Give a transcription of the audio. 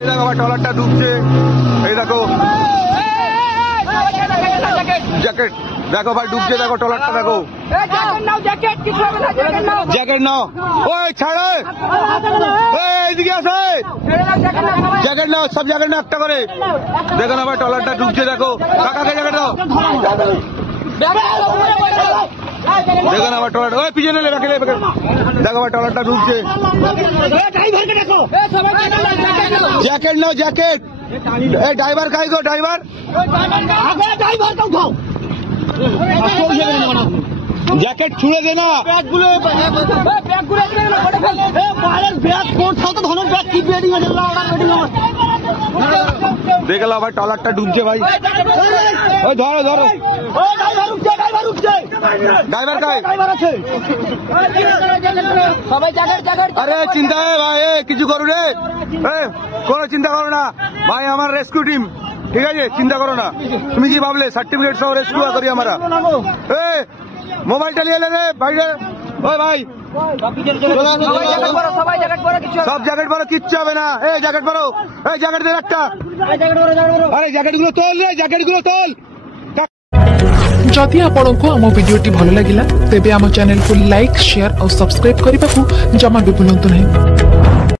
ট্রলারটা ডুবছে, এই দেখো জ্যাকেট, দেখো ভাই ডুবছে, দেখো ট্রলারটা দেখো। জ্যাকেট নাও, ওই ছাড়ে, এইদিকে আসে, জ্যাকেট নাও, সব জ্যাকেট নাও একটা করে। দেখো না ভাই ট্রলারটা ডুবছে, দেখো কাকাকে জ্যাকেট দাও। দেখো না ভাই ট্রলার, ওই পিছনে দেখো ভাই ট্রলারটা ডুবছে। জ্যাকেট নাও, জ্যাকেট। এই ড্রাইভার কাই গো, ড্রাইভার জ্যাকেট ছুড়ে দে না। দেখলাম ভাই ট্রলারটা ডুবছে ভাই, ওই ধরো ধরো। ড্রাইভার কাই? আরে চিন্তা ভাই, কিছু করো রে, কোনো চিন্তা করো না ভাই, আমার রেস্কিউ টিম, ঠিক আছে, চিন্তা করো না। তুমি কি ভাবলে সার্টিফিকেট সহ রেস্কিউ করি আমরা? মোবাইলটা নিয়ে রে ভাইরে, ওই ভাই সব জ্যাকেট পরো, কিচ্ছু হবে না। এই জ্যাকেট পরো, এই জ্যাকেট দিয়ে একটা, আরে জ্যাকেট গুলো তোল রে, জ্যাকেট গুলো তোল। जदि आपको आम भिडी भल लगा तेब आम चैनल को लाइक शेयर और सब्सक्राइब करने को जमा भी भूलु नहीं।